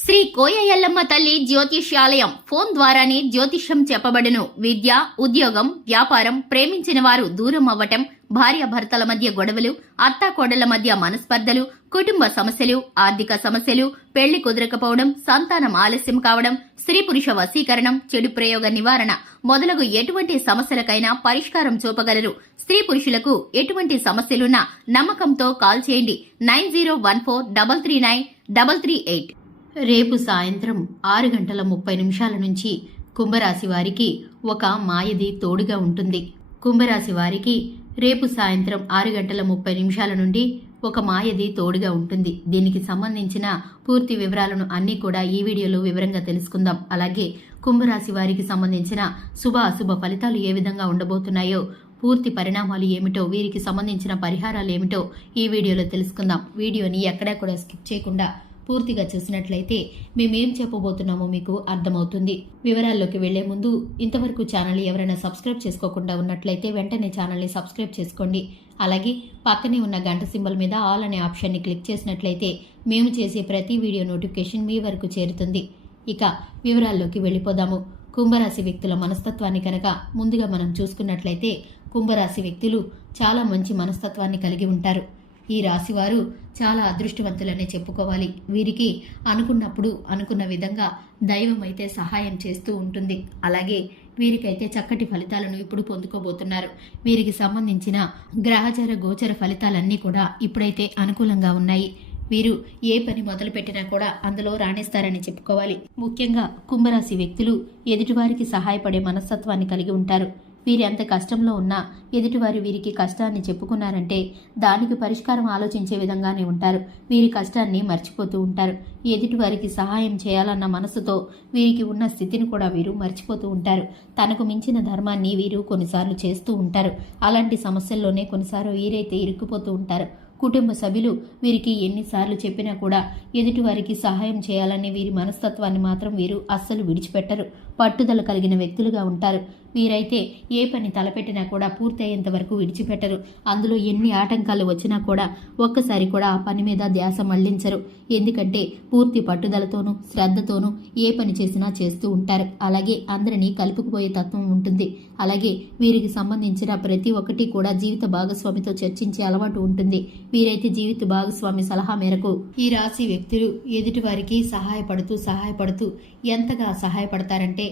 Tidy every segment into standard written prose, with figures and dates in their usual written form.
శ్రీ కోయ ఎల్లమ్మ తల్లి జ్యోతిష్యాలయం ఫోన్ ద్వారానే జ్యోతిష్యం చెప్పబడును. విద్య, ఉద్యోగం, వ్యాపారం, ప్రేమించిన వారు దూరం అవ్వటం, భార్యాభర్తల మధ్య గొడవలు, అత్తాకోడళ్ల మధ్య మనస్పర్ధలు, కుటుంబ సమస్యలు, ఆర్థిక సమస్యలు, పెళ్లి కుదరకపోవడం, సంతానం ఆలస్యం కావడం, స్త్రీ పురుష వశీకరణం, చెడు ప్రయోగ నివారణ మొదలగు ఎటువంటి సమస్యలకైనా పరిష్కారం చూపగలరు. స్త్రీ పురుషులకు ఎటువంటి సమస్యలున్నా నమ్మకంతో కాల్ చేయండి. 9014339338. రేపు సాయంత్రం 6:30 నుంచి కుంభరాశి వారికి ఒక మాయది తోడుగా ఉంటుంది. కుంభరాశి వారికి రేపు సాయంత్రం 6:30 నుండి ఒక మాయది తోడుగా ఉంటుంది. దీనికి సంబంధించిన పూర్తి వివరాలను అన్నీ కూడా ఈ వీడియోలో వివరంగా తెలుసుకుందాం. అలాగే కుంభరాశి వారికి సంబంధించిన శుభ అశుభ ఫలితాలు ఏ విధంగా ఉండబోతున్నాయో, పూర్తి పరిణామాలు ఏమిటో, వీరికి సంబంధించిన పరిహారాలు ఏమిటో ఈ వీడియోలో తెలుసుకుందాం. వీడియోని ఎక్కడా కూడా స్కిప్ చేయకుండా పూర్తిగా చూసినట్లయితే మేమేం చెప్పబోతున్నామో మీకు అర్థమవుతుంది. వివరాల్లోకి వెళ్లే ముందు ఇంతవరకు ఛానల్ ఎవరైనా సబ్స్క్రైబ్ చేసుకోకుండా ఉన్నట్లయితే వెంటనే ఛానల్ని సబ్స్క్రైబ్ చేసుకోండి. అలాగే పక్కనే ఉన్న గంట సింబల్ మీద ఆల్ అనే ఆప్షన్ని క్లిక్ చేసినట్లయితే మేము చేసే ప్రతి వీడియో నోటిఫికేషన్ మీ వరకు చేరుతుంది. ఇక వివరాల్లోకి వెళ్ళిపోదాము. కుంభరాశి వ్యక్తుల మనస్తత్వాన్ని కనుక ముందుగా మనం చూసుకున్నట్లయితే కుంభరాశి వ్యక్తులు చాలా మంచి మనస్తత్వాన్ని కలిగి ఉంటారు. ఈ రాశివారు చాలా అదృష్టవంతులనే చెప్పుకోవాలి. వీరికి అనుకున్నప్పుడు అనుకున్న విధంగా దైవం అయితే సహాయం చేస్తూ ఉంటుంది. అలాగే వీరికైతే చక్కటి ఫలితాలను ఇప్పుడు పొందుకోబోతున్నారు. వీరికి సంబంధించిన గ్రహచార గోచర ఫలితాలన్నీ కూడా ఇప్పుడైతే అనుకూలంగా ఉన్నాయి. వీరు ఏ పని మొదలుపెట్టినా కూడా అందులో రాణిస్తారని చెప్పుకోవాలి. ముఖ్యంగా కుంభరాశి వ్యక్తులు ఎదుటివారికి సహాయపడే మనస్తత్వాన్ని కలిగి ఉంటారు. వీరి ఎంత కష్టంలో ఉన్నా ఎదుటివారు వీరికి కష్టాన్ని చెప్పుకున్నారంటే దానికి పరిష్కారం ఆలోచించే విధంగానే ఉంటారు. వీరి కష్టాన్ని మర్చిపోతూ ఉంటారు. ఎదుటివారికి సహాయం చేయాలన్న మనసుతో వీరికి ఉన్న స్థితిని కూడా వీరు మర్చిపోతూ ఉంటారు. తనకు మించిన ధర్మాన్ని వీరు కొన్నిసార్లు చేస్తూ ఉంటారు. అలాంటి సమస్యల్లోనే కొన్నిసార్లు వీరైతే ఇరుక్కుపోతూ ఉంటారు. కుటుంబ సభ్యులు వీరికి ఎన్నిసార్లు చెప్పినా కూడా ఎదుటివారికి సహాయం చేయాలనే వీరి మనస్తత్వాన్ని మాత్రం వీరు అస్సలు విడిచిపెట్టరు. పట్టుదల కలిగిన వ్యక్తులుగా ఉంటారు. వీరైతే ఏ పని తలపెట్టినా కూడా పూర్తయ్యేంత వరకు విడిచిపెట్టరు. అందులో ఎన్ని ఆటంకాలు వచ్చినా కూడా ఒక్కసారి కూడా ఆ పని మీద ధ్యాస మళ్లించరు. ఎందుకంటే పూర్తి పట్టుదలతోనూ శ్రద్ధతోనూ ఏ పని చేసినా చేస్తూ ఉంటారు. అలాగే అందరినీ కలుపుకుపోయే తత్వం ఉంటుంది. అలాగే వీరికి సంబంధించిన ప్రతి ఒక్కటి కూడా జీవిత భాగస్వామితో చర్చించే అలవాటు ఉంటుంది. వీరైతే జీవిత భాగస్వామి సలహా మేరకు ఈ రాశి వ్యక్తులు ఎదుటివారికి సహాయపడుతూ ఎంతగా సహాయపడతారంటే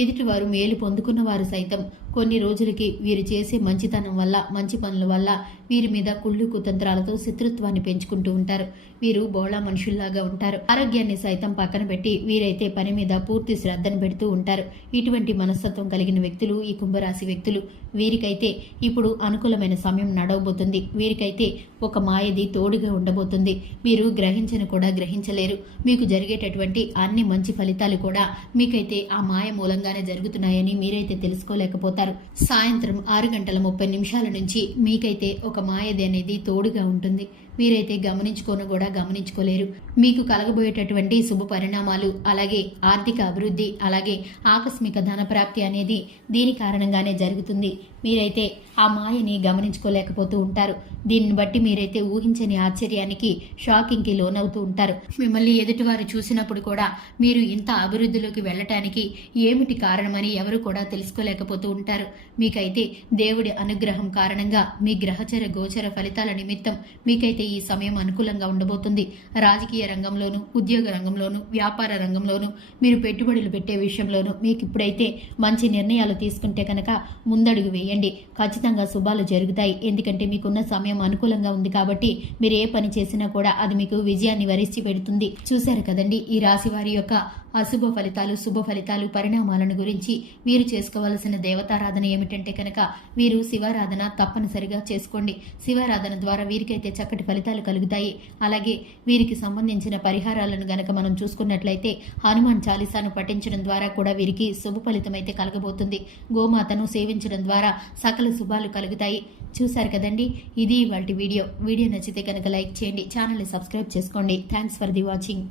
ఎదుటివారు మేలు పొందుకున్న వారు సైతం కొన్ని రోజులకి వీరు చేసే మంచితనం వల్ల, మంచి పనుల వల్ల వీరి మీద కుళ్ళు కుతంత్రాలతో శత్రుత్వాన్ని పెంచుకుంటూ ఉంటారు. వీరు బోళా మనుషుల్లాగా ఉంటారు. ఆరోగ్యాన్ని సైతం పక్కన పెట్టి వీరైతే పని మీద పూర్తి శ్రద్ధను పెడుతూ ఉంటారు. ఇటువంటి మనస్తత్వం కలిగిన వ్యక్తులు ఈ కుంభరాశి వ్యక్తులు. వీరికైతే ఇప్పుడు అనుకూలమైన సమయం నడవబోతుంది. వీరికైతే ఒక మాయది తోడుగా ఉండబోతుంది. మీరు గ్రహించను కూడా గ్రహించలేరు. మీకు జరిగేటటువంటి అన్ని మంచి ఫలితాలు కూడా మీకైతే ఆ మాయ మూలంగానే జరుగుతున్నాయని మీరైతే తెలుసుకోలేకపోతారు. సాయంత్రం 6:30 నుంచి మీకైతే ఒక మాయది అనేది తోడుగా ఉంటుంది. మీరైతే గమనించుకోలేరు. మీకు కలగబోయేటటువంటి శుభ పరిణామాలు, అలాగే ఆర్థిక అభివృద్ధి, అలాగే ఆకస్మిక ధనప్రాప్తి అనేది దీని కారణంగానే జరుగుతుంది. మీరైతే ఆ మాయని గమనించుకోలేకపోతూ ఉంటారు. దీన్ని బట్టి మీరైతే ఊహించని ఆశ్చర్యానికి, షాకింగ్కి లోనవుతూ ఉంటారు. మిమ్మల్ని ఎదుటివారు చూసినప్పుడు కూడా మీరు ఇంత అభివృద్ధిలోకి వెళ్ళటానికి ఏమిటి కారణమని ఎవరు కూడా తెలుసుకోలేకపోతూ ఉంటారు. మీకైతే దేవుడి అనుగ్రహం కారణంగా మీ గ్రహచర గోచర ఫలితాల నిమిత్తం మీకైతే ఈ సమయం అనుకూలంగా ఉండబోతుంది. రాజకీయ రంగంలోనూ, ఉద్యోగ రంగంలోనూ, వ్యాపార రంగంలోనూ, మీరు పెట్టుబడులు పెట్టే విషయంలోనూ మీకు ఇప్పుడైతే మంచి నిర్ణయాలు తీసుకుంటే కనుక ముందడుగు వేయండి. ఖచ్చితంగా శుభాలు జరుగుతాయి. ఎందుకంటే మీకున్న సమయం అనుకూలంగా ఉంది కాబట్టి మీరు ఏ పని చేసినా కూడా అది మీకు విజయాన్ని వరించి పెడుతుంది. చూశారు కదండి ఈ రాశి వారి యొక్క అశుభ ఫలితాలు, శుభ ఫలితాలు, పరిణామాలను గురించి. వీరు చేసుకోవాల్సిన దేవతారాధన ఏమిటంటే కనుక వీరు శివారాధన తప్పనిసరిగా చేసుకోండి. శివారాధన ద్వారా వీరికైతే చక్కటి ఫలితాలు కలుగుతాయి. అలాగే వీరికి సంబంధించిన పరిహారాలను గనక మనం చూసుకున్నట్లయితే హనుమాన్ చాలీసాను పఠించడం ద్వారా కూడా వీరికి శుభ ఫలితం అయితే కలగబోతుంది. గోమాతను సేవించడం ద్వారా సకల శుభాలు కలుగుతాయి. చూశారు కదండి, ఇది ఇవాల్టి వీడియో. నచ్చితే కనుక లైక్ చేయండి, ఛానల్ని సబ్స్క్రైబ్ చేసుకోండి. Thanks for the watching.